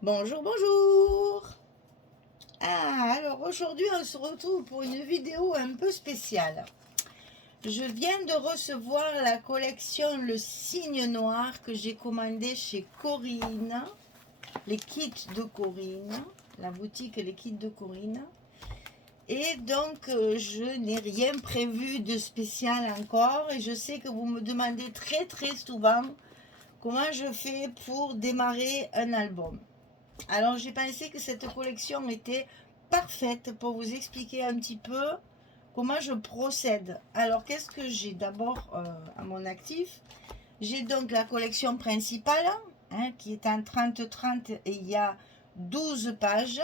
Bonjour, bonjour. Alors aujourd'hui on se retrouve pour une vidéo un peu spéciale. Je viens de recevoir la collection Le Cygne Noir que j'ai commandé chez Corinne, les kits de Corinne, la boutique Les Kits de Corinne. Et donc je n'ai rien prévu de spécial encore et je sais que vous me demandez très souvent comment je fais pour démarrer un album. Alors j'ai pensé que cette collection était parfaite pour vous expliquer un petit peu comment je procède. Alors qu'est-ce que j'ai d'abord à mon actif? J'ai donc la collection principale qui est en 30-30 et il y a 12 pages,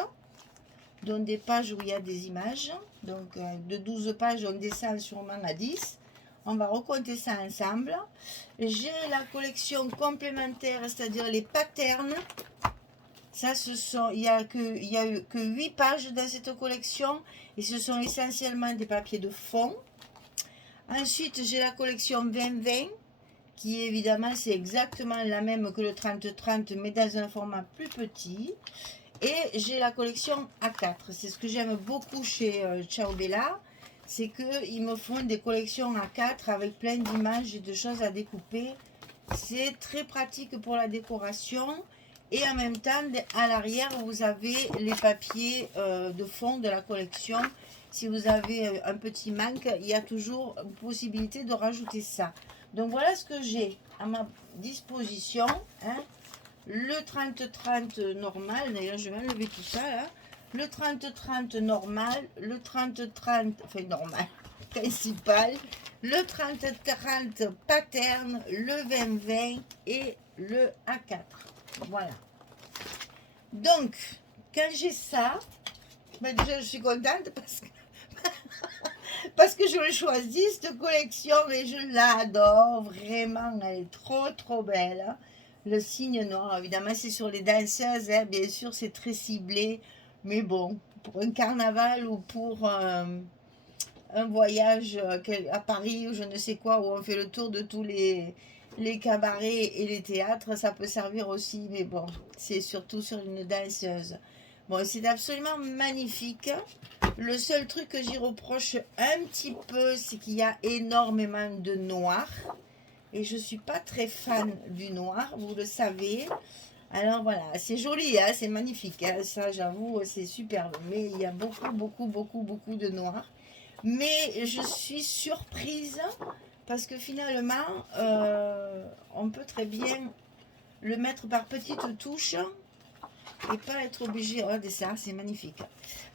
dont des pages où il y a des images. Donc de 12 pages on descend sûrement à 10. On va recompter ça ensemble. J'ai la collection complémentaire, c'est-à-dire les patterns. Ça, il n'y a que 8 pages dans cette collection et ce sont essentiellement des papiers de fond. Ensuite, j'ai la collection 2020 qui évidemment c'est exactement la même que le 30-30 mais dans un format plus petit. Et j'ai la collection A4. C'est ce que j'aime beaucoup chez Ciao Bella, c'est qu'ils me font des collections A4 avec plein d'images et de choses à découper. C'est très pratique pour la décoration. Et en même temps, à l'arrière, vous avez les papiers de fond de la collection. Si vous avez un petit manque, il y a toujours possibilité de rajouter ça. Donc voilà ce que j'ai à ma disposition. Le 30-30 normal, d'ailleurs je vais enlever tout ça là. Le 30-30 normal, le 30-30, enfin normal, principal, le 30-30 pattern, le 20-20 et le A4. Voilà. Donc, quand j'ai ça, ben déjà je suis contente parce que je l'ai choisi cette collection et je l'adore vraiment, elle est trop belle. Le cygne noir, évidemment c'est sur les danseuses, bien sûr c'est très ciblé, mais bon, pour un carnaval ou pour un voyage à Paris ou je ne sais quoi, où on fait le tour de tous les cabarets et les théâtres, ça peut servir aussi, mais bon, c'est surtout sur une danseuse. Bon, c'est absolument magnifique. Le seul truc que j'y reproche un petit peu, c'est qu'il y a énormément de noir. Et je ne suis pas très fan du noir, vous le savez. Alors voilà, c'est joli, hein, c'est magnifique. Hein, ça, j'avoue, c'est superbe. Mais il y a beaucoup de noir. Mais je suis surprise parce que finalement, on peut très bien le mettre par petites touches et pas être obligé. Regardez ça, c'est magnifique.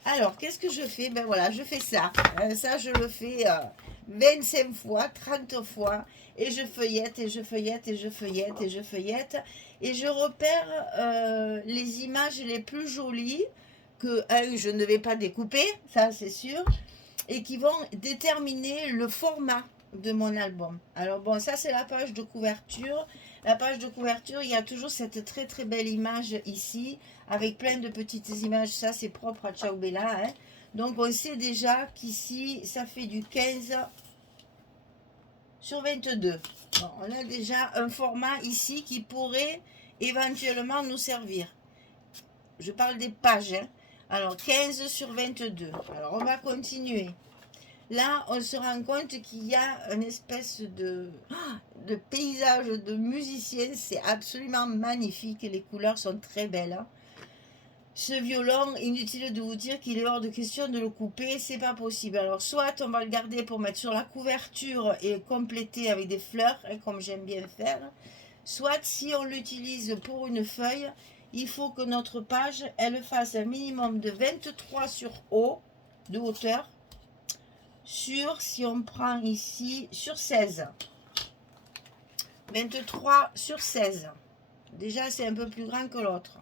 Alors, qu'est-ce que je fais? Ben voilà, je fais ça. Ça, je le fais 25 fois, 30 fois. Et je feuillette, et je feuillette, et je feuillette, et je feuillette. Et je repère les images les plus jolies que je ne vais pas découper, ça c'est sûr, et qui vont déterminer le format de mon album. Alors bon, ça c'est la page de couverture. La page de couverture, il y a toujours cette très belle image ici, avec plein de petites images. Ça c'est propre à Ciao Bella. Hein. Donc on sait déjà qu'ici, ça fait du 15 sur 22. Bon, on a déjà un format ici qui pourrait éventuellement nous servir. Je parle des pages. Hein. Alors 15 sur 22. Alors on va continuer. Là, on se rend compte qu'il y a une espèce de paysage de musiciens. C'est absolument magnifique. Les couleurs sont très belles. Hein. Ce violon, inutile de vous dire qu'il est hors de question de le couper. C'est pas possible. Alors, soit on va le garder pour mettre sur la couverture et compléter avec des fleurs, hein, comme j'aime bien faire. Soit, si on l'utilise pour une feuille, il faut que notre page, elle fasse un minimum de 23 sur haut, de hauteur, sur, si on prend ici, sur 16. 23 sur 16. Déjà, c'est un peu plus grand que l'autre.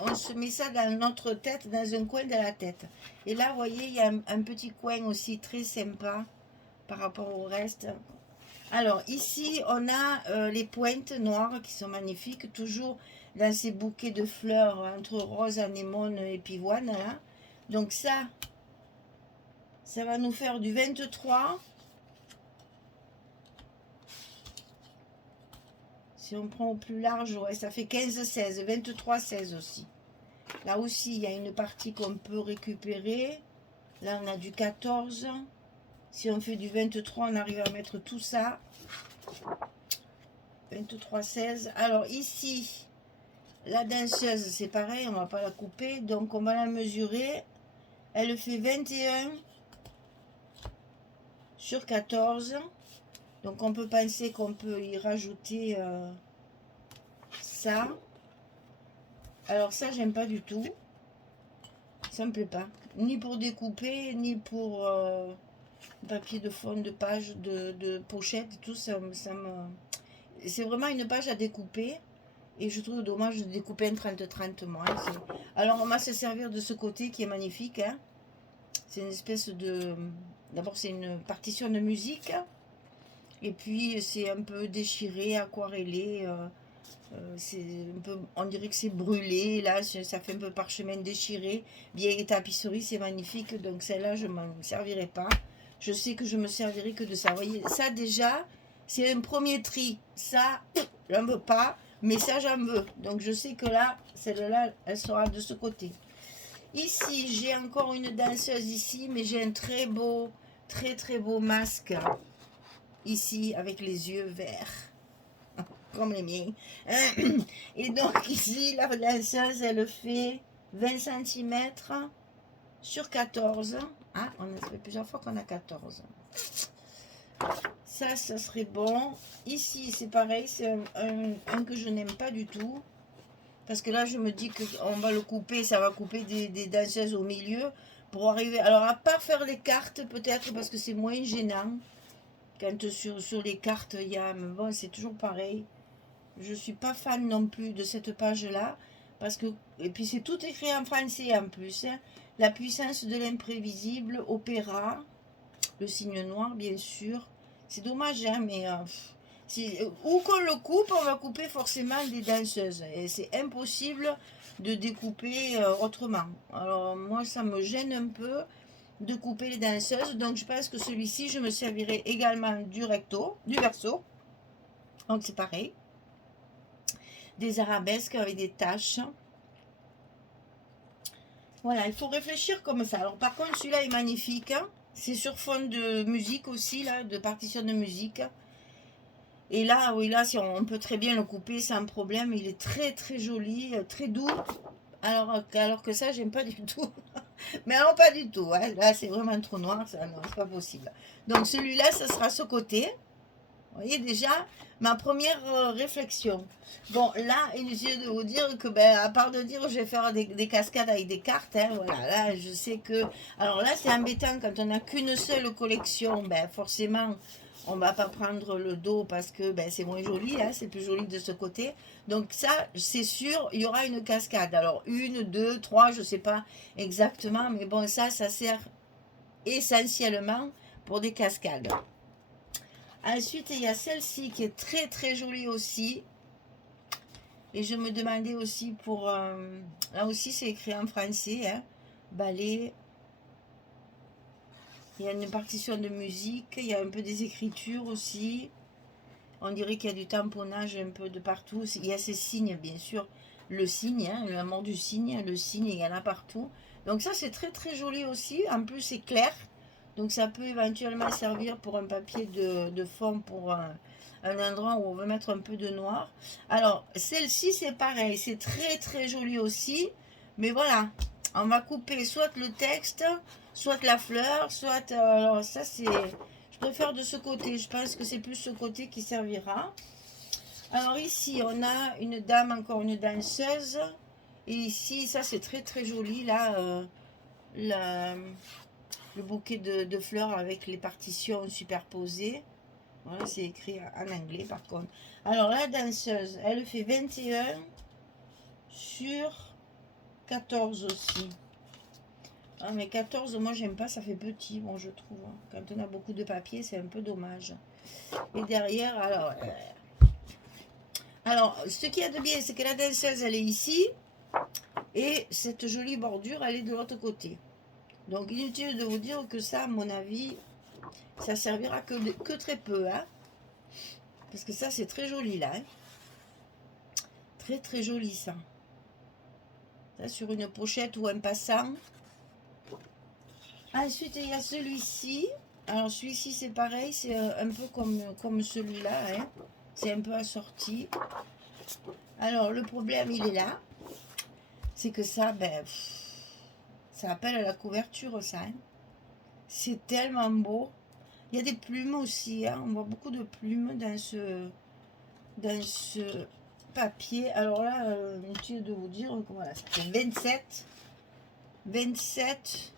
On se met ça dans notre tête, dans un coin de la tête. Et là, vous voyez, il y a un petit coin aussi très sympa par rapport au reste. Alors, ici, on a les pointes noires qui sont magnifiques, toujours dans ces bouquets de fleurs entre rose, anémone et pivoine. Là. Donc ça va nous faire du 23 Si on prend au plus large, ouais, ça fait 15-16, 23-16 aussi. Là aussi, il y a une partie qu'on peut récupérer. Là, on a du 14. Si on fait du 23, on arrive à mettre tout ça. 23-16. Alors ici, la danseuse, c'est pareil, on ne va pas la couper. Donc, on va la mesurer. Elle fait 21 sur 14. Donc, on peut penser qu'on peut y rajouter ça. Alors, ça, j'aime pas du tout. Ça me plaît pas. Ni pour découper, ni pour papier de fond, de page, de pochette, tout ça, c'est vraiment une page à découper. Et je trouve dommage de découper un 30-30 moi. Alors on va se servir de ce côté qui est magnifique. Hein. C'est une espèce de... D'abord c'est une partition de musique. Et puis c'est un peu déchiré, aquarellé. C'est un peu, on dirait que c'est brûlé. Là ça fait un peu parchemin déchiré. Vieille tapisserie, c'est magnifique. Donc celle-là je ne m'en servirai pas. Je sais que je me servirai que de ça. Vous voyez, ça déjà, c'est un premier tri. Ça, j'en veux pas. Mais ça, j'en veux. Donc, je sais que là, celle-là, elle sera de ce côté. Ici, j'ai encore une danseuse ici. Mais j'ai un très beau, très beau masque. Ici, avec les yeux verts. Comme les miens. Et donc, ici, la danseuse, elle fait 20 cm sur 14. Ah, on a fait plusieurs fois qu'on a 14. Ça serait bon. Ici, c'est pareil. C'est un que je n'aime pas du tout. Parce que là, je me dis qu'on va le couper. Ça va couper des danseuses au milieu. Pour arriver... Alors, à part faire les cartes, peut-être, parce que c'est moins gênant. Quand sur les cartes, il y a... Mais bon, c'est toujours pareil. Je ne suis pas fan non plus de cette page-là. Parce que... Et puis, c'est tout écrit en français en plus. Hein. La puissance de l'imprévisible, opéra... Le signe noir, bien sûr. C'est dommage, hein, mais où qu'on le coupe, on va couper forcément des danseuses. Et c'est impossible de découper autrement. Alors, moi, ça me gêne un peu de couper les danseuses. Donc, je pense que celui-ci, je me servirai également du verso. Donc, c'est pareil. Des arabesques avec des taches. Voilà, il faut réfléchir comme ça. Alors, par contre, celui-là est magnifique. Hein. C'est sur fond de musique aussi, là, de partition de musique. Et là, oui, là, si on peut très bien le couper sans problème. Il est très joli, très doux. Alors que ça, j'aime pas du tout. Mais alors, pas du tout. Hein. Là, c'est vraiment trop noir. Ça, non, c'est pas possible. Donc, celui-là, ça sera ce côté. Vous voyez déjà ma première réflexion. Bon, là, inutile de vous dire que, ben, à part de dire je vais faire des cascades avec des cartes, hein, voilà, là, je sais que... Alors là, c'est embêtant quand on n'a qu'une seule collection, ben, forcément, on ne va pas prendre le dos parce que ben, c'est moins joli, hein, c'est plus joli de ce côté. Donc ça, c'est sûr, il y aura une cascade. Alors, 1, 2, 3, je ne sais pas exactement, mais bon, ça sert essentiellement pour des cascades. Ensuite, il y a celle-ci qui est très jolie aussi. Et je me demandais aussi pour... là aussi, c'est écrit en français. Hein, ballet. Il y a une partition de musique. Il y a un peu des écritures aussi. On dirait qu'il y a du tamponnage un peu de partout. Il y a ces signes, bien sûr. Le signe, hein, la mort du signe. Le signe, il y en a partout. Donc ça, c'est très joli aussi. En plus, c'est clair. Donc ça peut éventuellement servir pour un papier de fond pour un endroit où on veut mettre un peu de noir. Alors celle-ci c'est pareil, c'est très joli aussi. Mais voilà, on va couper soit le texte, soit la fleur, soit... alors ça c'est... Je préfère de ce côté, je pense que c'est plus ce côté qui servira. Alors ici on a une dame, encore une danseuse. Et ici ça c'est très joli là. Le bouquet de fleurs avec les partitions superposées. Voilà, c'est écrit en anglais par contre. Alors la danseuse, elle fait 21 sur 14 aussi. Ah, mais 14, moi j'aime pas, ça fait petit, bon je trouve. Quand on a beaucoup de papier, c'est un peu dommage. Et derrière, alors ce qu'il y a de bien, c'est que la danseuse, elle est ici. Et cette jolie bordure, elle est de l'autre côté. Donc inutile de vous dire que ça, à mon avis, ça servira que très peu. Hein, parce que ça, c'est très joli là. Hein. Très très joli ça. Ça sur une pochette ou un passant. Ensuite il y a celui-ci. Alors celui-ci c'est pareil, c'est un peu comme celui-là. Hein. C'est un peu assorti. Alors le problème il est là. C'est que ça, ben, ça appelle à la couverture ça. Hein. C'est tellement beau. Il y a des plumes aussi. Hein. On voit beaucoup de plumes dans ce papier. Alors là, inutile de vous dire, voilà, ça fait 27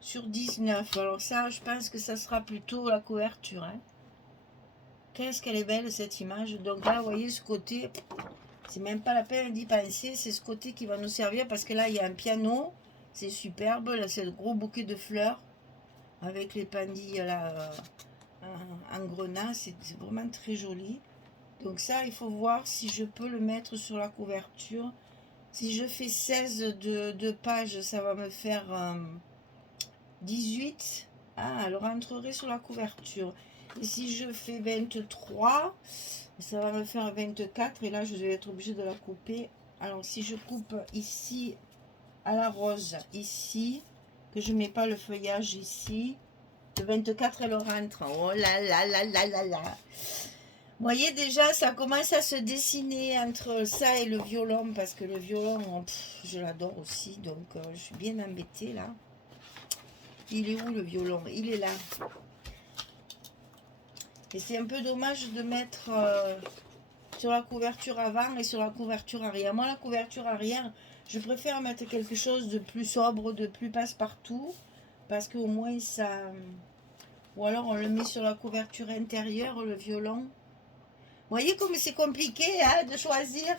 sur 19. Alors ça, je pense que ça sera plutôt la couverture. Hein. Qu'est-ce qu'elle est belle cette image. Donc là, vous voyez ce côté, c'est même pas la peine d'y penser. C'est ce côté qui va nous servir parce que là, il y a un piano. C'est superbe. Là, c'est le gros bouquet de fleurs avec les pandilles là, en grenat. C'est vraiment très joli. Donc ça, il faut voir si je peux le mettre sur la couverture. Si je fais 16 de pages, ça va me faire 18. Ah, elle rentrerait sur la couverture. Et si je fais 23, ça va me faire 24. Et là, je vais être obligée de la couper. Alors, si je coupe ici, à la rose, ici, que je ne mets pas le feuillage ici, le 24, elle rentre. Oh là là là là là là. Vous voyez déjà, ça commence à se dessiner entre ça et le violon, parce que le violon, je l'adore aussi, donc je suis bien embêtée là. Il est où le violon? Il est là. Et c'est un peu dommage de mettre sur la couverture avant et sur la couverture arrière. Moi, la couverture arrière, je préfère mettre quelque chose de plus sobre, de plus passe-partout, parce qu'au moins ça... Ou alors on le met sur la couverture intérieure, le violon. Vous voyez comme c'est compliqué hein, de choisir.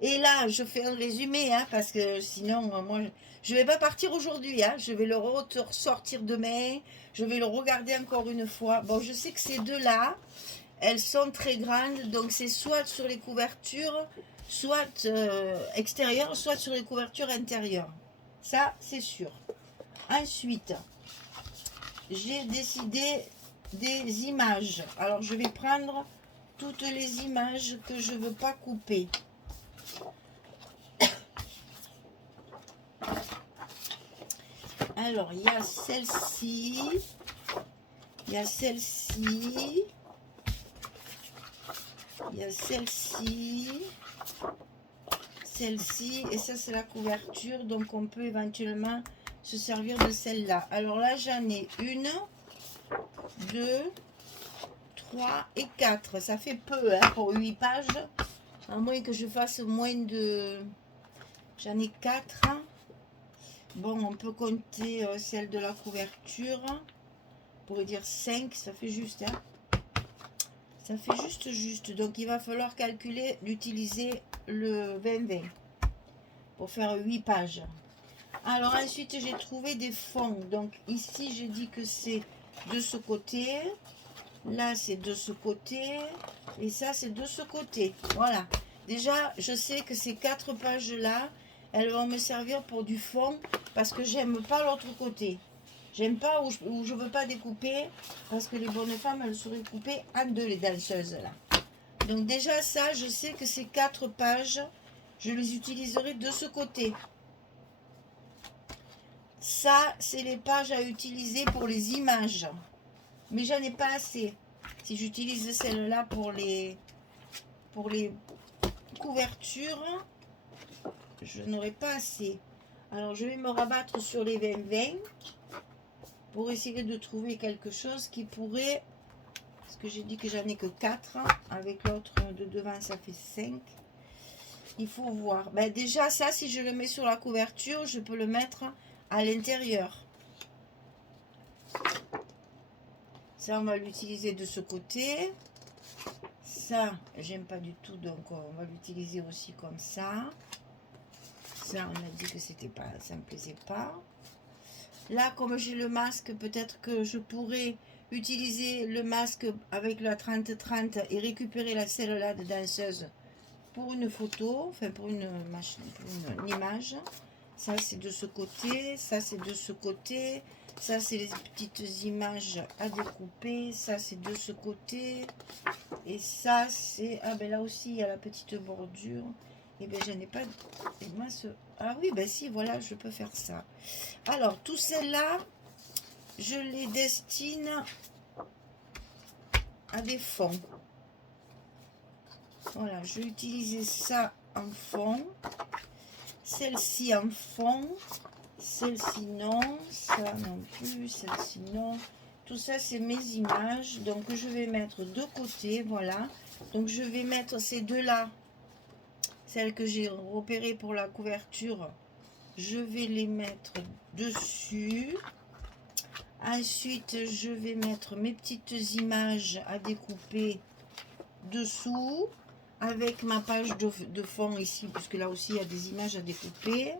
Et là, je fais un résumé, hein, parce que sinon, moi, je ne vais pas partir aujourd'hui. Hein, je vais le ressortir demain. Je vais le regarder encore une fois. Bon, je sais que ces deux-là, elles sont très grandes. Donc, c'est soit sur les couvertures, soit extérieures, soit sur les couvertures intérieures. Ça, c'est sûr. Ensuite, j'ai décidé des images. Alors, je vais prendre toutes les images que je ne veux pas couper. Alors, il y a celle-ci, il y a celle-ci, il y a celle-ci, celle-ci, et ça c'est la couverture, donc on peut éventuellement se servir de celle-là. Alors là, j'en ai 1, 2, 3 et 4. Ça fait peu hein, pour 8 pages, à moins que je fasse moins de... J'en ai 4. Bon, on peut compter celle de la couverture. On pourrait dire 5, ça fait juste. Hein. Ça fait juste. Donc, il va falloir calculer, d'utiliser le 20-20 pour faire 8 pages. Alors, ensuite, j'ai trouvé des fonds. Donc, ici, j'ai dit que c'est de ce côté. Là, c'est de ce côté. Et ça, c'est de ce côté. Voilà. Déjà, je sais que ces 4 pages-là, elles vont me servir pour du fond parce que j'aime pas l'autre côté. J'aime pas où je veux pas découper parce que les bonnes femmes, elles seraient coupées en deux, les danseuses là. Donc déjà ça, je sais que ces 4 pages, je les utiliserai de ce côté. Ça, c'est les pages à utiliser pour les images. Mais j'en ai pas assez. Si j'utilise celle-là pour les couvertures, je n'aurai pas assez. Alors je vais me rabattre sur les 20-20 pour essayer de trouver quelque chose qui pourrait, parce que j'ai dit que j'en ai que 4, avec l'autre de devant ça fait 5. Il faut voir. Ben déjà ça, si je le mets sur la couverture, je peux le mettre à l'intérieur. Ça, on va l'utiliser de ce côté. Ça, j'aime pas du tout, donc on va l'utiliser aussi comme ça. Ça, on a dit que c'était pas, ça me plaisait pas. Là, comme j'ai le masque, peut-être que je pourrais utiliser le masque avec la 30-30 et récupérer la celle-là de danseuse pour une photo, enfin pour une machine, pour une image. Ça, c'est de ce côté, ça, c'est de ce côté. Ça, c'est les petites images à découper. Ça, c'est de ce côté. Et ça, c'est... Ah, ben là aussi, il y a la petite bordure. Et ben, je n'ai pas... Et moi, ah oui, ben si, voilà, je peux faire ça. Alors, tous celles-là, je les destine à des fonds. Voilà, je vais utiliser ça en fond. Celle-ci en fond. Celle-ci non. Ça non plus. Celle-ci non. Tout ça, c'est mes images. Donc, je vais mettre de côté. Voilà. Donc, je vais mettre ces deux-là. Celles que j'ai repérées pour la couverture. Je vais les mettre dessus. Ensuite, je vais mettre mes petites images à découper dessous. Avec ma page de fond ici. Puisque là aussi, il y a des images à découper.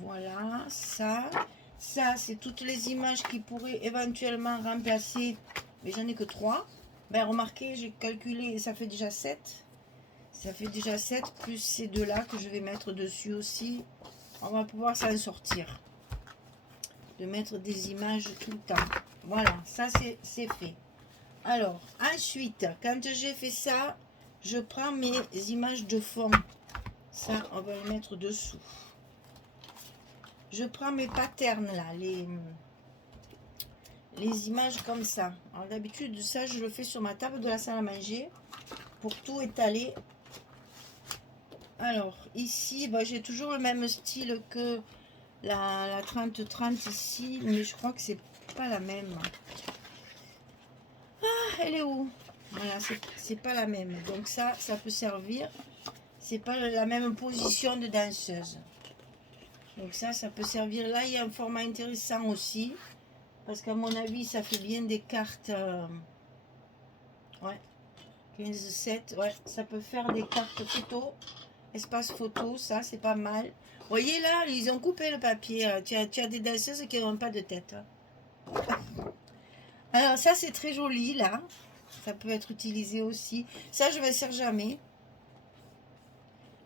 Voilà, ça. Ça, c'est toutes les images qui pourraient éventuellement remplacer, mais j'en ai que 3. Ben, remarquez, j'ai calculé, ça fait déjà 7. Ça fait déjà 7, plus ces deux-là que je vais mettre dessus aussi. On va pouvoir s'en sortir. De mettre des images tout le temps. Voilà, ça c'est fait. Alors, ensuite, quand j'ai fait ça, je prends mes images de fond. Ça, on va les mettre dessous. Je prends mes patterns là, les images comme ça. Alors d'habitude, ça, je le fais sur ma table de la salle à manger pour tout étaler. Alors, ici, bah, j'ai toujours le même style que la 30-30 ici, mais je crois que c'est pas la même. Ah, elle est où? Voilà, c'est pas la même. Donc ça peut servir. C'est pas la même position de danseuse. Donc ça peut servir. Là, il y a un format intéressant aussi. Parce qu'à mon avis, ça fait bien des cartes. Ouais. 15-7. Ouais, ça peut faire des cartes photo. Espace photo, ça, c'est pas mal. Vous voyez là, ils ont coupé le papier. Tu as des danseuses qui n'ont pas de tête. Alors ça, c'est très joli là. Ça peut être utilisé aussi. Ça, je ne me sers jamais.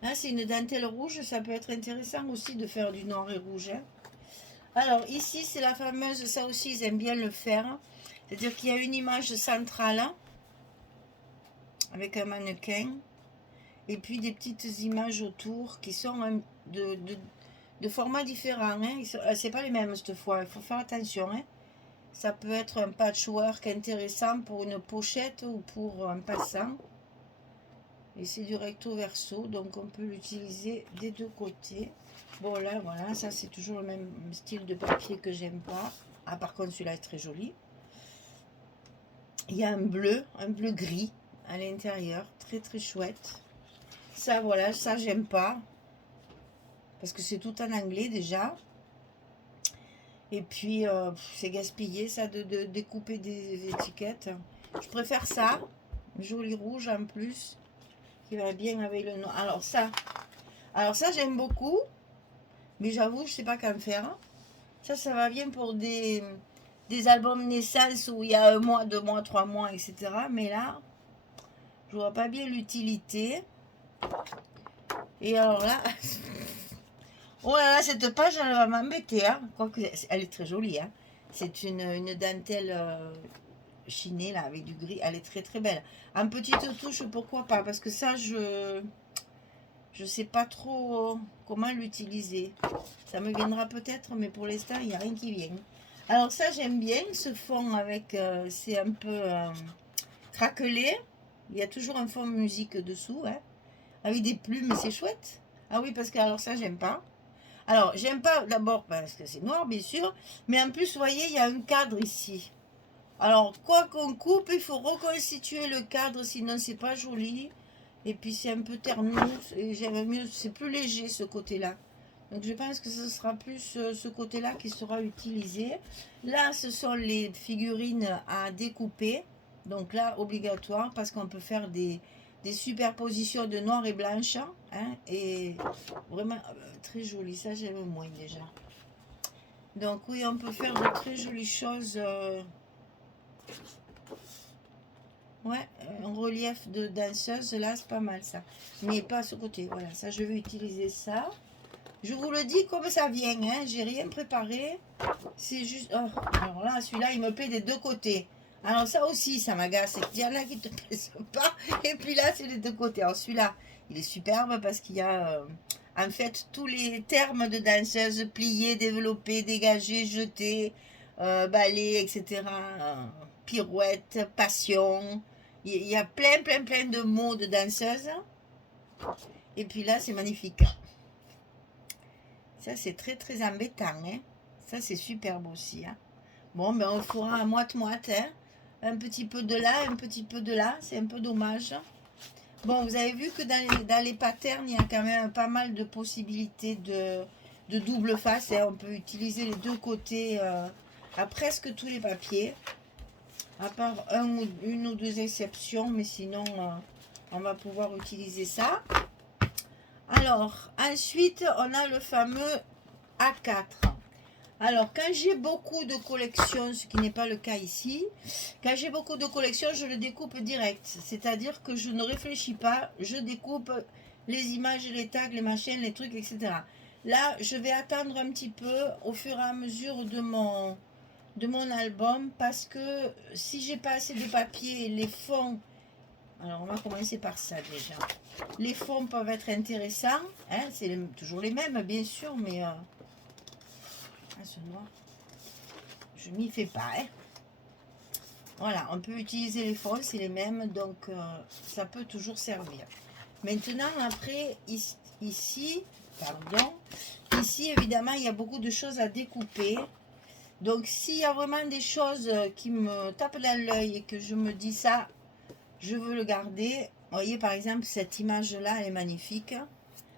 Là, c'est une dentelle rouge. Ça peut être intéressant aussi de faire du noir et rouge. Hein. Alors, ici, c'est la fameuse... Ça aussi, ils aiment bien le faire. C'est-à-dire qu'il y a une image centrale avec un mannequin. Et puis, des petites images autour qui sont de formats différents. Hein. C'est pas les mêmes cette fois. Il faut faire attention. Hein. Ça peut être un patchwork intéressant pour une pochette ou pour un passant. Et c'est du recto verso, donc on peut l'utiliser des deux côtés. Bon là, voilà, ça c'est toujours le même style de papier que j'aime pas. Ah, par contre, celui-là est très joli. Il y a un bleu gris à l'intérieur, très très chouette. Ça, voilà, ça j'aime pas. Parce que c'est tout en anglais déjà. Et puis, c'est gaspillé ça de découper des étiquettes. Je préfère ça, joli rouge en plus, qui va bien avec le noir. Alors ça j'aime beaucoup, mais j'avoue, je sais pas qu'en faire. Ça va bien pour des albums naissance où il y a 1 mois, 2 mois, 3 mois, etc. Mais là, je vois pas bien l'utilité. Et alors là, oh là là, cette page, elle va m'embêter. Hein. Elle est très jolie. Hein. C'est une dentelle chinée là, avec du gris. Elle est très très belle. En petite touche, pourquoi pas? Parce que ça, je sais pas trop comment l'utiliser. Ça me viendra peut-être, mais pour l'instant, il n'y a rien qui vient. Alors ça, j'aime bien ce fond avec... c'est un peu craquelé. Il y a toujours un fond musique dessous. Hein, avec des plumes, c'est chouette. Ah oui, parce que alors ça, j'aime pas. Alors, j'aime pas d'abord parce que c'est noir, bien sûr. Mais en plus, vous voyez, il y a un cadre ici. Alors, quoi qu'on coupe, il faut reconstituer le cadre, sinon c'est pas joli. Et puis c'est un peu terneux, et j'aime mieux, c'est plus léger ce côté-là. Donc je pense que ce sera plus ce côté-là qui sera utilisé. Là, ce sont les figurines à découper. Donc là, obligatoire, parce qu'on peut faire des superpositions de noir et blanche. Hein, et vraiment très joli, ça j'aime moins déjà. Donc oui, on peut faire de très jolies choses. Ouais, un relief de danseuse, là, c'est pas mal ça. Mais pas à ce côté, voilà, ça, je vais utiliser ça. Je vous le dis comme ça vient, hein. J'ai rien préparé. C'est juste... oh, alors là, celui-là, il me plaît des deux côtés. Alors ça aussi, ça m'agace. Il y en a qui te plaisent pas. Et puis là, c'est les deux côtés. Alors celui-là, il est superbe parce qu'il y a... en fait, tous les termes de danseuse, plier, développer, dégager, jeter, balai, etc. Pirouette, passion. Il y a plein de mots de danseuse. Et puis là, c'est magnifique. Ça, c'est très embêtant. Hein. Ça, c'est superbe aussi. Hein. Bon, ben on fera à moite-moite. Hein. Un petit peu de là, un petit peu de là. C'est un peu dommage. Bon, vous avez vu que dans les patterns, il y a quand même pas mal de possibilités de double face. Hein. On peut utiliser les deux côtés à presque tous les papiers. À part une ou deux exceptions. Mais sinon, on va pouvoir utiliser ça. Alors, ensuite, on a le fameux A4. Alors, quand j'ai beaucoup de collections, ce qui n'est pas le cas ici, quand j'ai beaucoup de collections, je le découpe direct. C'est-à-dire que je ne réfléchis pas, je découpe les images, les tags, les machines, les trucs, etc. Là, je vais attendre un petit peu au fur et à mesure de mon album, parce que si j'ai pas assez de papier, les fonds... Alors, on va commencer par ça déjà. Les fonds peuvent être intéressants. Hein, c'est toujours les mêmes, bien sûr, mais... ce noir, je m'y fais pas. Hein. Voilà, on peut utiliser les fonds, c'est les mêmes, donc ça peut toujours servir. Maintenant, après, ici, évidemment, il y a beaucoup de choses à découper. Donc, s'il y a vraiment des choses qui me tapent dans l'œil et que je me dis ça, je veux le garder. Vous voyez, par exemple, cette image-là, elle est magnifique.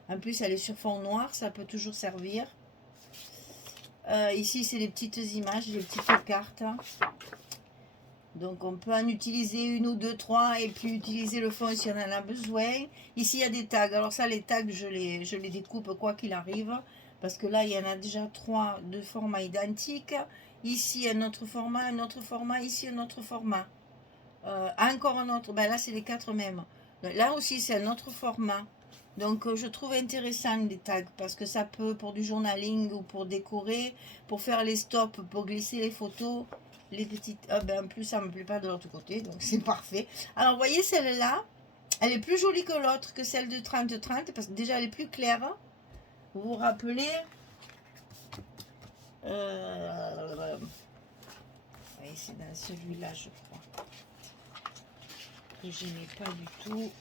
En plus, elle est sur fond noir, ça peut toujours servir. Ici, c'est les petites images, les petites cartes. Donc, on peut en utiliser une ou deux, trois, et puis utiliser le fond si on en a besoin. Ici, il y a des tags. Alors ça, les tags, je les découpe quoi qu'il arrive. Parce que là, il y en a déjà trois de format identique. Ici, un autre format, ici, un autre format. Encore un autre. Ben là, c'est les quatre mêmes. Là aussi, c'est un autre format. Donc, je trouve intéressant les tags parce que ça peut, pour du journaling ou pour décorer, pour faire les stops, pour glisser les photos, les petites... en plus, ça ne me plaît pas de l'autre côté, donc c'est parfait. Alors, vous voyez, celle-là, elle est plus jolie que l'autre, que celle de 30-30, parce que déjà, elle est plus claire. Vous vous rappelez oui, c'est dans celui-là, je crois. Que je n'ai pas du tout...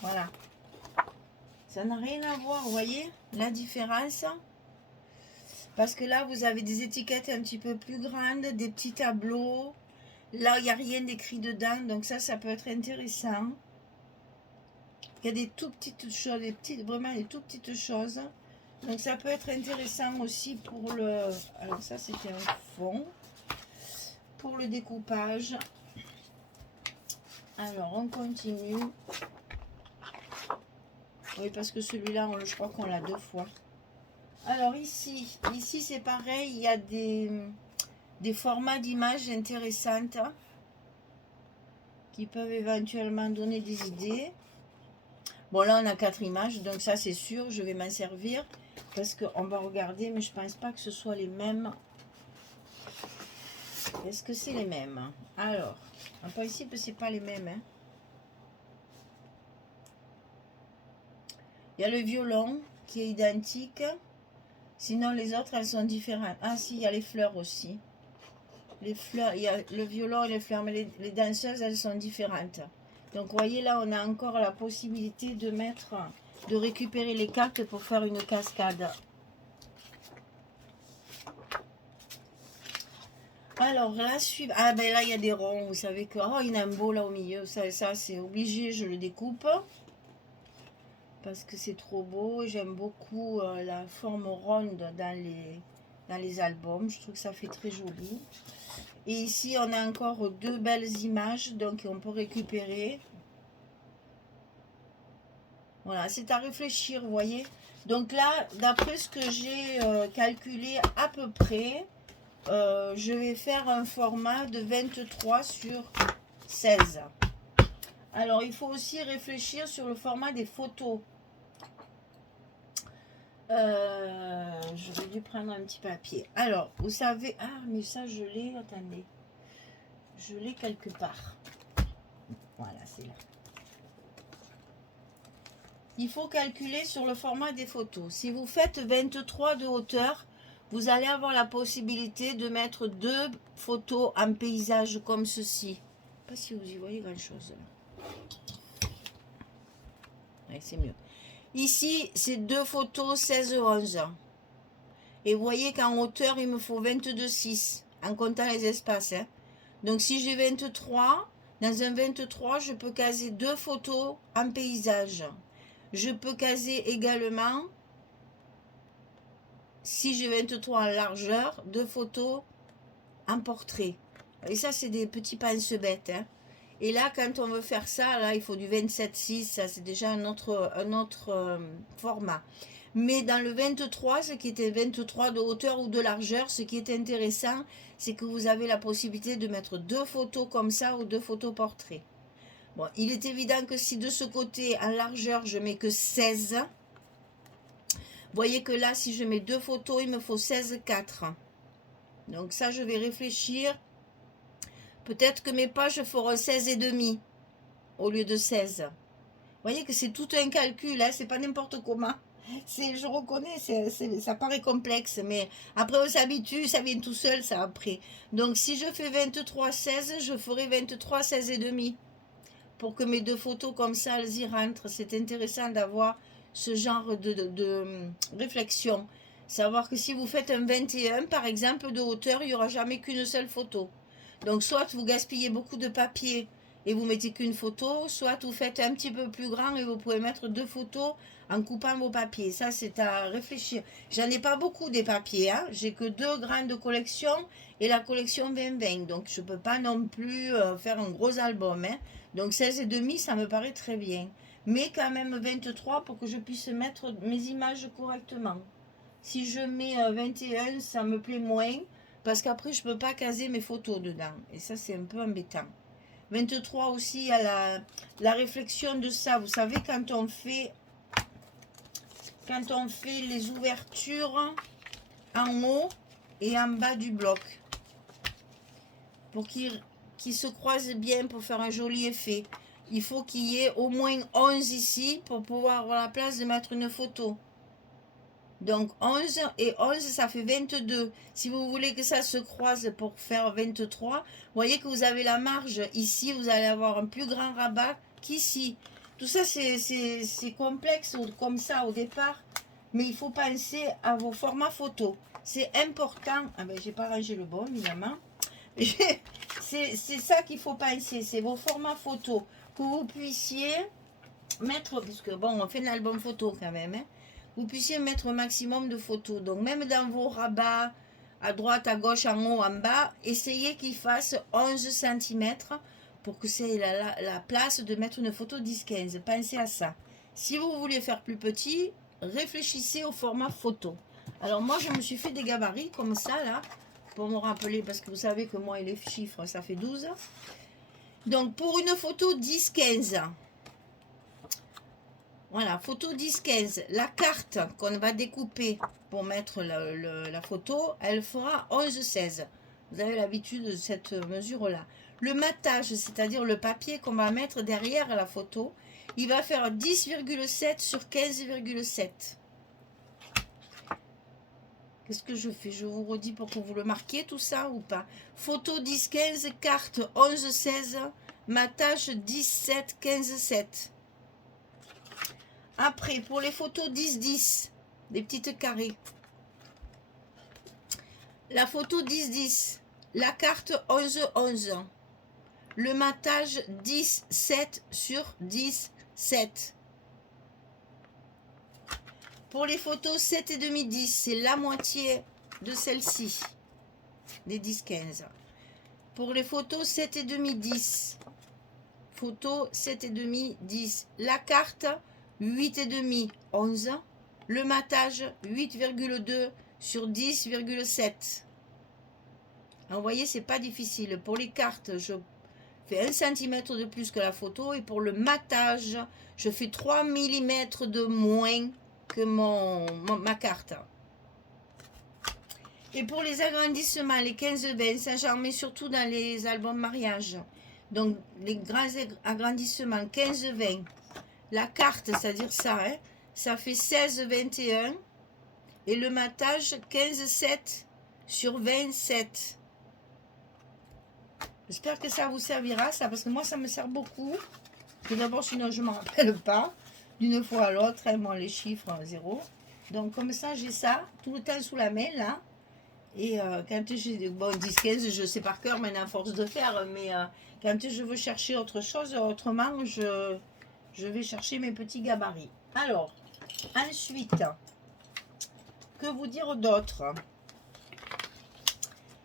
Voilà. Ça n'a rien à voir, vous voyez la différence? Parce que là, vous avez des étiquettes un petit peu plus grandes, des petits tableaux. Là, il n'y a rien d'écrit dedans, donc ça peut être intéressant. Il y a des tout petites choses, vraiment des tout petites choses. Donc ça peut être intéressant aussi pour le... Alors ça, c'était un fond. Pour le découpage. Alors, on continue. Oui, parce que celui-là, je crois qu'on l'a deux fois. Alors ici c'est pareil, il y a des formats d'images intéressantes qui peuvent éventuellement donner des idées. Bon, là, on a 4 images, donc ça, c'est sûr, je vais m'en servir parce qu'on va regarder, mais je pense pas que ce soit les mêmes. Est-ce que c'est les mêmes? Alors, en principe, c'est pas les mêmes. Hein. Il y a le violon qui est identique. Sinon, les autres, elles sont différentes. Ah, si, il y a les fleurs aussi. Les fleurs, il y a le violon et les fleurs, mais les danseuses, elles sont différentes. Donc, vous voyez, là, on a encore la possibilité de récupérer les cartes pour faire une cascade. Alors, la suivante. Ah, ben là, il y a des ronds. Vous savez que... Oh, il y en a un beau là au milieu. Ça c'est obligé, je le découpe. Parce que c'est trop beau. J'aime beaucoup la forme ronde dans les albums. Je trouve que ça fait très joli. Et ici, on a encore 2 belles images. Donc, on peut récupérer. Voilà, c'est à réfléchir, vous voyez. Donc là, d'après ce que j'ai calculé à peu près, je vais faire un format de 23 sur 16. Alors, il faut aussi réfléchir sur le format des photos. J'aurais dû prendre un petit papier. Alors, vous savez... Ah, mais ça, je l'ai... Attendez. Je l'ai quelque part. Voilà, c'est là. Il faut calculer sur le format des photos. Si vous faites 23 de hauteur, vous allez avoir la possibilité de mettre 2 photos en paysage comme ceci. Je ne sais pas si vous y voyez grand chose. Ouais, c'est mieux. Ici, c'est 2 photos 16-11. Et vous voyez qu'en hauteur, il me faut 22,6 en comptant les espaces. Hein. Donc si j'ai 23, dans un 23, je peux caser 2 photos en paysage. Je peux caser également, si j'ai 23 en largeur, 2 photos en portrait. Et ça, c'est des petits pince-bêtes. Hein. Et là, quand on veut faire ça, là, il faut du 27,6. Ça, c'est déjà un autre format. Mais dans le 23, ce qui était 23 de hauteur ou de largeur, ce qui est intéressant, c'est que vous avez la possibilité de mettre 2 photos comme ça ou 2 photos portraits. Bon, il est évident que si de ce côté, en largeur, je mets que 16, vous voyez que là, si je mets 2 photos, il me faut 16,4. Donc ça, je vais réfléchir. Peut-être que mes pages feront 16,5 au lieu de 16. Vous voyez que c'est tout un calcul, hein, c'est pas n'importe comment. Je reconnais, ça paraît complexe, mais après on s'habitue, ça vient tout seul, ça après. Donc si je fais 23,16, je ferai 23,16,5 pour que mes 2 photos comme ça, elles y rentrent. C'est intéressant d'avoir ce genre de réflexion. Savoir que si vous faites un 21, par exemple, de hauteur, il n'y aura jamais qu'une seule photo. Donc soit vous gaspillez beaucoup de papier et vous mettez qu'une photo, soit vous faites un petit peu plus grand et vous pouvez mettre 2 photos en coupant vos papiers. Ça, c'est à réfléchir. J'en ai pas beaucoup des papiers, hein. J'ai que 2 grandes collections et la collection 2020. Donc, je ne peux pas non plus faire un gros album. Hein. Donc, 16,5, ça me paraît très bien. Mais quand même 23 pour que je puisse mettre mes images correctement. Si je mets 21, ça me plaît moins. Parce qu'après, je ne peux pas caser mes photos dedans. Et ça, c'est un peu embêtant. 23 aussi, à la réflexion de ça. Vous savez, quand on fait les ouvertures en haut et en bas du bloc, pour qu'ils se croisent bien, pour faire un joli effet, il faut qu'il y ait au moins 11 ici pour pouvoir avoir la place de mettre une photo. Donc 11 et 11, ça fait 22. Si vous voulez que ça se croise pour faire 23, vous voyez que vous avez la marge. Ici, vous allez avoir un plus grand rabat qu'ici. Tout ça, c'est complexe comme ça au départ. Mais il faut penser à vos formats photos. C'est important. Ah ben, j'ai pas rangé le bon, évidemment. C'est ça qu'il faut penser. C'est vos formats photos. Que vous puissiez mettre... Parce que bon, on fait un album photo quand même, hein. Vous puissiez mettre un maximum de photos. Donc même dans vos rabats, à droite, à gauche, en haut, en bas, essayez qu'il fasse 11 cm pour que c'est la place de mettre une photo 10-15. Pensez à ça. Si vous voulez faire plus petit, réfléchissez au format photo. Alors moi, je me suis fait des gabarits comme ça, là, pour me rappeler, parce que vous savez que moi et les chiffres, ça fait 12. Donc pour une photo 10-15, voilà, photo 10-15. La carte qu'on va découper pour mettre la photo, elle fera 11-16. Vous avez l'habitude de cette mesure-là. Le matage, c'est-à-dire le papier qu'on va mettre derrière la photo, il va faire 10,7 sur 15,7. Qu'est-ce que je fais? Je vous redis pour que vous le marquiez tout ça ou pas. Photo 10-15, carte 11-16, matage 17-15-7. Après, pour les photos 10-10, des petites carrés. La photo 10-10, la carte 11-11. Le matage 10-7 sur 10-7. Pour les photos 7,5-10, c'est la moitié de celle-ci, des 10-15. Pour les photos 7,5-10, photo 7,5-10, la carte 8,5, 11. Le matage 8,2 sur 10,7. Vous voyez, c'est pas difficile. Pour les cartes, je fais 1 cm de plus que la photo. Et pour le matage, je fais 3 mm de moins que ma carte. Et pour les agrandissements, les 15-20, ça j'en mets surtout dans les albums mariage. Donc les grands agrandissements 15-20, la carte, c'est-à-dire ça, hein, ça fait 16-21 et le matage 15-7 sur 27. J'espère que ça vous servira, ça, parce que moi ça me sert beaucoup. Tout d'abord, sinon je ne me rappelle pas d'une fois à l'autre, hein, moi les chiffres 0. Donc comme ça, j'ai ça tout le temps sous la main là. Et quand j'ai, bon, 10-15, je sais par cœur maintenant à force de faire, mais quand je veux chercher autre chose, autrement, je vais chercher mes petits gabarits. Alors, ensuite, que vous dire d'autre?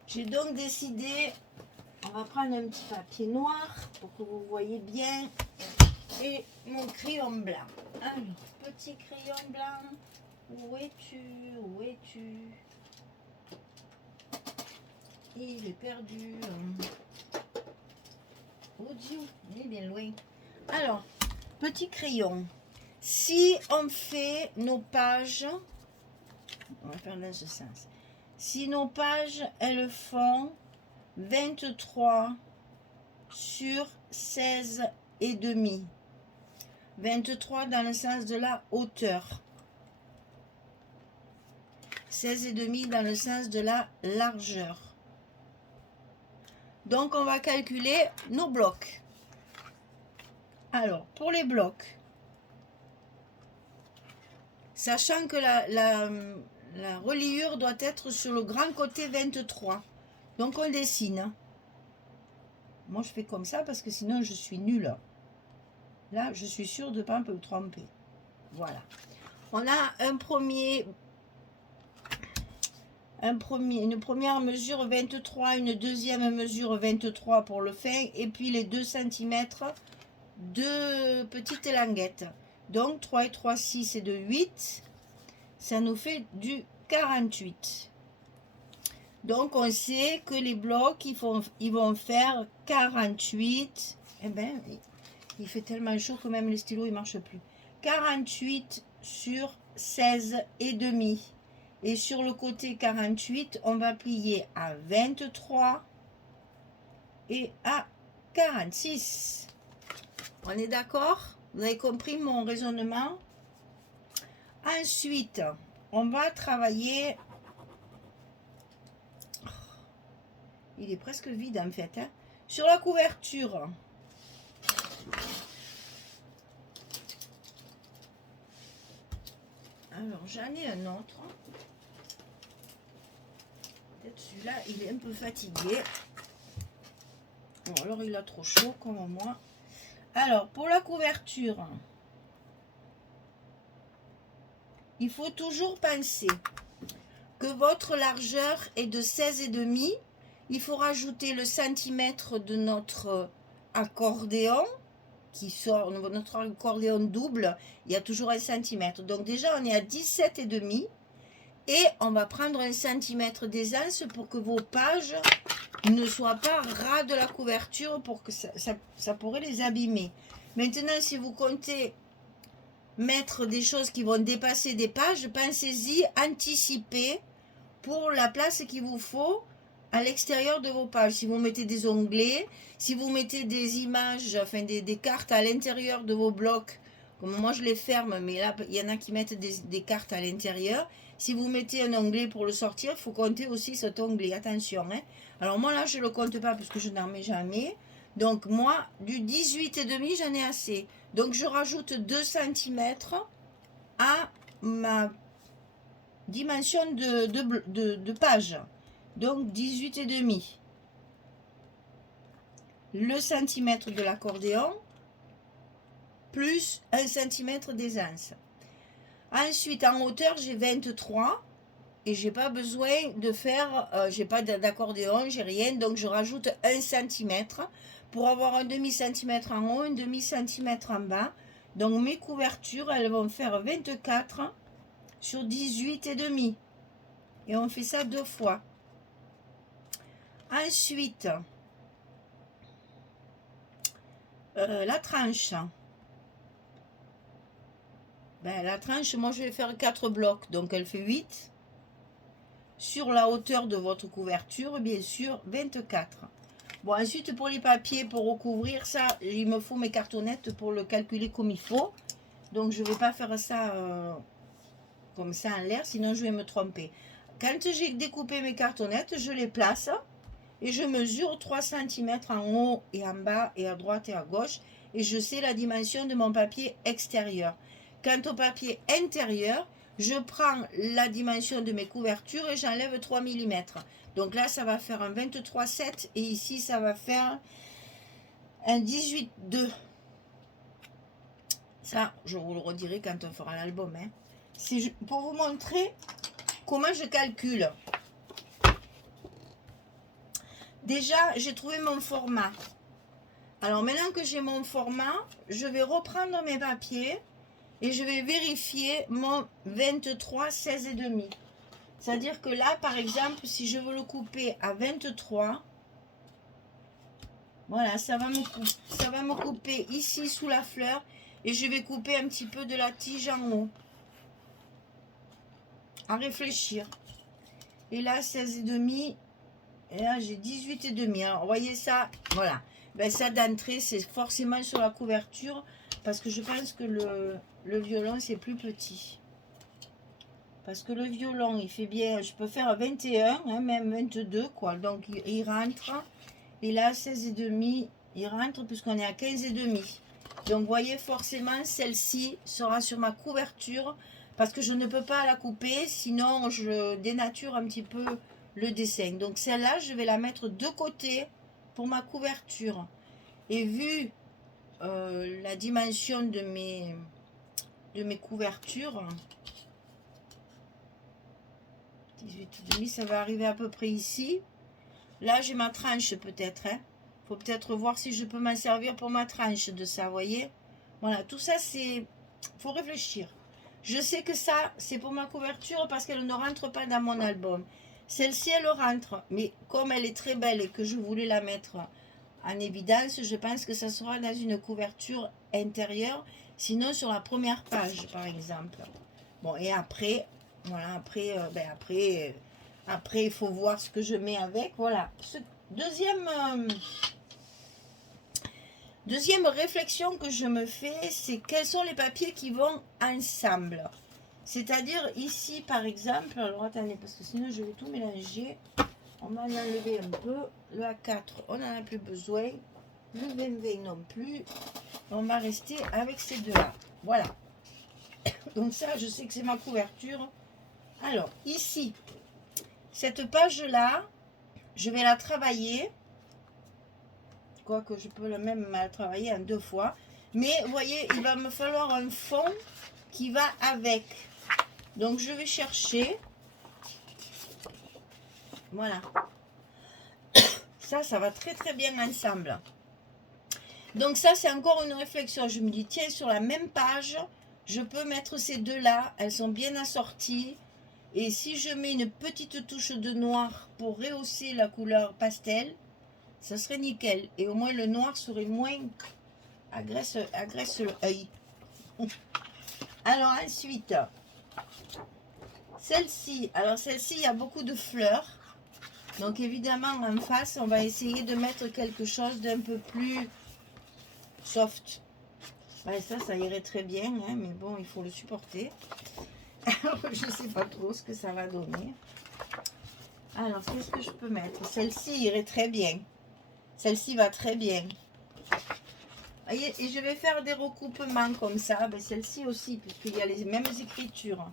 J'ai donc décidé, on va prendre un petit papier noir pour que vous voyez bien, et mon crayon blanc. Alors, petit crayon blanc, où es-tu? Où es-tu? Il est perdu. Oh Dieu, il est bien loin. Alors, petit crayon. Si on fait nos pages, on va faire dans ce sens. Si nos pages, elles font 23 sur 16 et demi. 23 dans le sens de la hauteur. 16 et demi dans le sens de la largeur. Donc, on va calculer nos blocs. Alors, pour les blocs, sachant que la reliure doit être sur le grand côté 23. Donc, on dessine. Moi, je fais comme ça parce que sinon, je suis nulle. Là, je suis sûre de ne pas me tromper. Voilà. On a une première mesure 23, une deuxième mesure 23 pour le fin, et puis les 2 cm de petites languettes. Donc 3 et 3, 6 et 2, 8. Ça nous fait du 48. Donc on sait que les blocs, ils vont faire 48. Eh ben, il fait tellement chaud que même le stylo, il ne marche plus. 48 sur 16 et demi. Et sur le côté 48, on va plier à 23 et à 46. On est d'accord? Vous avez compris mon raisonnement? Ensuite, on va travailler... Il est presque vide en fait. Hein? Sur la couverture. Alors, j'en ai un autre. Peut-être celui-là, il est un peu fatigué. Bon, alors, il a trop chaud comme moi. Alors, pour la couverture, il faut toujours penser que votre largeur est de 16,5. Il faut rajouter le centimètre de notre accordéon qui sort, notre accordéon double, il y a toujours 1 centimètre. Donc déjà, on est à 17,5 et on va prendre 1 centimètre d'aisance pour que vos pages ne soient pas ras de la couverture pour que ça pourrait les abîmer. Maintenant, si vous comptez mettre des choses qui vont dépasser des pages, pensez-y, anticipez pour la place qu'il vous faut à l'extérieur de vos pages. Si vous mettez des onglets, si vous mettez des images, enfin des cartes à l'intérieur de vos blocs, comme moi je les ferme, mais là il y en a qui mettent des cartes à l'intérieur. Si vous mettez un onglet pour le sortir, il faut compter aussi cet onglet, attention. Hein. Alors moi là je ne le compte pas parce que je n'en mets jamais. Donc moi du 18,5 j'en ai assez. Donc je rajoute 2 cm à ma dimension de page. Donc 18,5. Le centimètre de l'accordéon plus 1 cm d'aisance. Ensuite, en hauteur, j'ai 23 et j'ai pas besoin de faire, j'ai pas d'accordéon, j'ai rien, donc je rajoute 1 cm pour avoir un demi-centimètre en haut, un demi-centimètre en bas. Donc mes couvertures, elles vont faire 24 sur 18,5. Et on fait ça 2 fois. Ensuite, la tranche. Ben, la tranche, moi je vais faire 4 blocs, donc elle fait 8. Sur la hauteur de votre couverture, bien sûr, 24. Bon, ensuite pour les papiers, pour recouvrir ça, il me faut mes cartonnettes pour le calculer comme il faut. Donc je ne vais pas faire ça comme ça en l'air, sinon je vais me tromper. Quand j'ai découpé mes cartonnettes, je les place et je mesure 3 cm en haut et en bas et à droite et à gauche. Et je sais la dimension de mon papier extérieur. Quant au papier intérieur, je prends la dimension de mes couvertures et j'enlève 3 mm. Donc là, ça va faire un 23,7 et ici, ça va faire un 18,2. Ça, je vous le redirai quand on fera l'album. Hein. Pour vous montrer comment je calcule. Déjà, j'ai trouvé mon format. Alors maintenant que j'ai mon format, je vais reprendre mes papiers et je vais vérifier mon 23, 16 et demi. C'est-à-dire que là, par exemple, si je veux le couper à 23, voilà, ça va me couper ici sous la fleur et je vais couper un petit peu de la tige en haut. À réfléchir. Et là, 16 et demi. Et là, j'ai 18 et demi. Alors, vous voyez ça, voilà. Ben, ça d'entrée, c'est forcément sur la couverture parce que je pense que le violon, c'est plus petit. Parce que le violon, il fait bien, je peux faire 21, hein, même 22, quoi. Donc, il rentre. Et là, 16 et demi, il rentre puisqu'on est à 15 et demi. Donc, vous voyez, forcément, celle-ci sera sur ma couverture parce que je ne peux pas la couper, sinon je dénature un petit peu le dessin. Donc, celle-là, je vais la mettre de côté pour ma couverture. Et vu la dimension de mes couvertures, 18,5, ça va arriver à peu près ici. Là, j'ai ma tranche peut-être. Hein. Faut peut-être voir si je peux m'en servir pour ma tranche de ça, vous voyez. Voilà, tout ça, c'est... faut réfléchir. Je sais que ça, c'est pour ma couverture parce qu'elle ne rentre pas dans mon album. Celle-ci, elle rentre. Mais comme elle est très belle et que je voulais la mettre en évidence, je pense que ça sera dans une couverture intérieure. Sinon, sur la première page, par exemple. Bon, et après... Voilà, après, il faut voir ce que je mets avec. Voilà. Deuxième réflexion que je me fais, c'est quels sont les papiers qui vont ensemble. C'est-à-dire ici, par exemple, alors attendez, parce que sinon je vais tout mélanger. On va l'enlever un peu. Le A4, on n'en a plus besoin. Le 20 non plus. On va rester avec ces deux-là. Voilà. Donc ça, je sais que c'est ma couverture. Alors, ici, cette page-là, je vais la travailler. Quoique je peux même la travailler en 2 fois. Mais, vous voyez, il va me falloir un fond qui va avec. Donc, je vais chercher. Voilà. Ça va très très bien ensemble. Donc, ça, c'est encore une réflexion. Je me dis, tiens, sur la même page, je peux mettre ces deux-là. Elles sont bien assorties. Et si je mets une petite touche de noir pour rehausser la couleur pastel, ça serait nickel. Et au moins le noir serait moins agresse l'œil. Alors ensuite, celle-ci. Alors celle-ci, il y a beaucoup de fleurs. Donc évidemment, en face, on va essayer de mettre quelque chose d'un peu plus soft. Ouais, ça irait très bien, hein, mais bon, il faut le supporter. Alors, je ne sais pas trop ce que ça va donner. Alors, qu'est-ce que je peux mettre? Celle-ci irait très bien. Celle-ci va très bien. Voyez, et je vais faire des recoupements comme ça. Ben, celle-ci aussi, puisqu'il y a les mêmes écritures.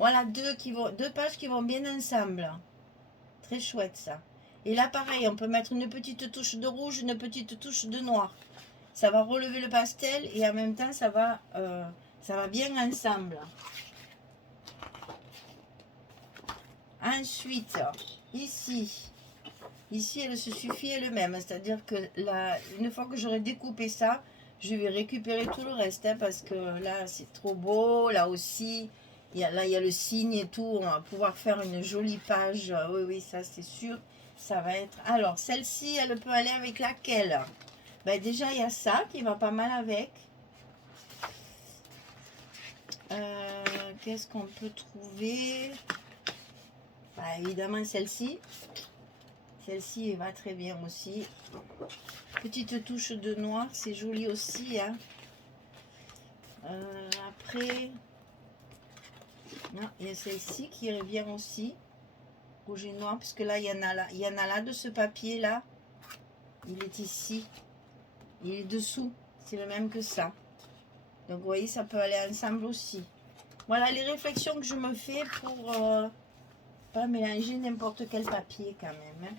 Voilà, deux pages qui vont bien ensemble. Très chouette, ça. Et là, pareil, on peut mettre une petite touche de rouge, une petite touche de noir. Ça va relever le pastel et en même temps, ça va bien ensemble. Ensuite, ici, elle se suffit elle-même. C'est-à-dire que là, une fois que j'aurai découpé ça, je vais récupérer tout le reste. Hein, parce que là, c'est trop beau. Là aussi, il y a le signe et tout. On va pouvoir faire une jolie page. Oui, oui, ça c'est sûr. Ça va être... Alors, celle-ci, elle peut aller avec laquelle? Ben, déjà, il y a ça qui va pas mal avec. qu'est-ce qu'on peut trouver? Bah, évidemment, celle-ci. Celle-ci va très bien aussi. Petite touche de noir, c'est joli aussi. Hein. Après, il y a celle-ci qui irait bien aussi. Rouge et noir, puisque là, il y en a là. Il y en a là de ce papier-là. Il est ici. Il est dessous. C'est le même que ça. Donc, vous voyez, ça peut aller ensemble aussi. Voilà les réflexions que je me fais pour pas mélanger n'importe quel papier quand même. Hein.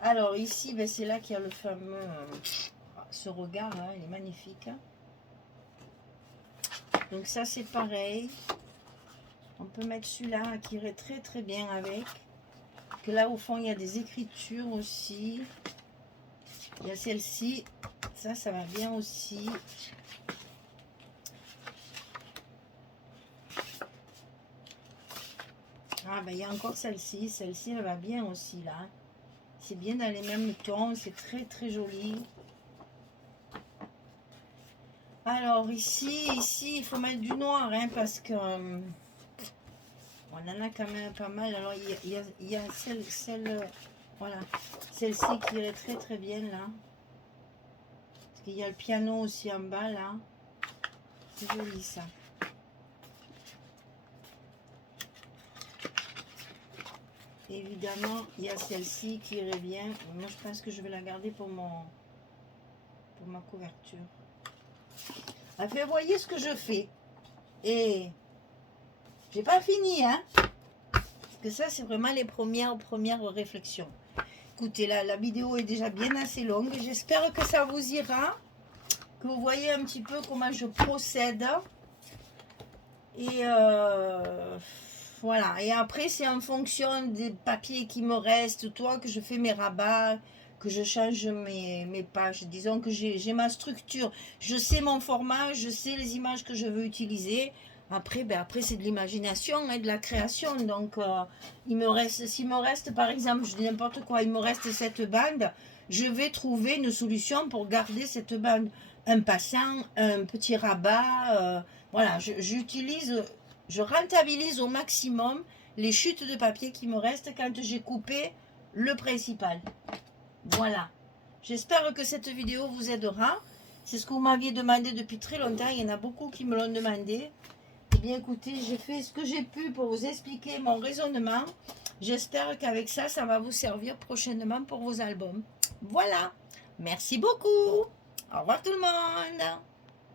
Alors, ici, ben, c'est là qu'il y a le fameux... ce regard, là, il est magnifique. Hein. Donc, ça, c'est pareil. On peut mettre celui-là qui irait très, très bien avec. Que là, au fond, il y a des écritures aussi. Il y a celle-ci. Ça va bien aussi. Ah, ben, il y a encore celle-ci. Celle-ci, elle va bien aussi, là. C'est bien dans les mêmes tons. C'est très, très joli. Alors, ici, il faut mettre du noir, hein, parce que... on en a quand même pas mal. Alors, il y a voilà. Celle-ci qui irait très, très bien, là. Parce qu'il y a le piano aussi en bas, là. C'est joli, ça. Évidemment, il y a celle-ci qui irait bien. Moi, je pense que je vais la garder pour ma couverture. Enfin, vous voyez ce que je fais. Et j'ai pas fini, hein. Parce que ça, c'est vraiment les premières réflexions. Écoutez, là, la vidéo est déjà bien assez longue. J'espère que ça vous ira. Que vous voyez un petit peu comment je procède. Et voilà. Et après, c'est en fonction des papiers qui me restent, toi, que je fais mes rabats, que je change mes pages. Disons que j'ai ma structure. Je sais mon format, je sais les images que je veux utiliser. Après, après c'est de l'imagination et de la création. Donc, s'il me reste, par exemple, je dis n'importe quoi, il me reste cette bande, je vais trouver une solution pour garder cette bande. Un passant, un petit rabat, voilà, je rentabilise au maximum les chutes de papier qui me restent quand j'ai coupé le principal. Voilà. J'espère que cette vidéo vous aidera. C'est ce que vous m'aviez demandé depuis très longtemps. Il y en a beaucoup qui me l'ont demandé. Eh bien, écoutez, j'ai fait ce que j'ai pu pour vous expliquer mon raisonnement. J'espère qu'avec ça, ça va vous servir prochainement pour vos albums. Voilà. Merci beaucoup. Au revoir tout le monde.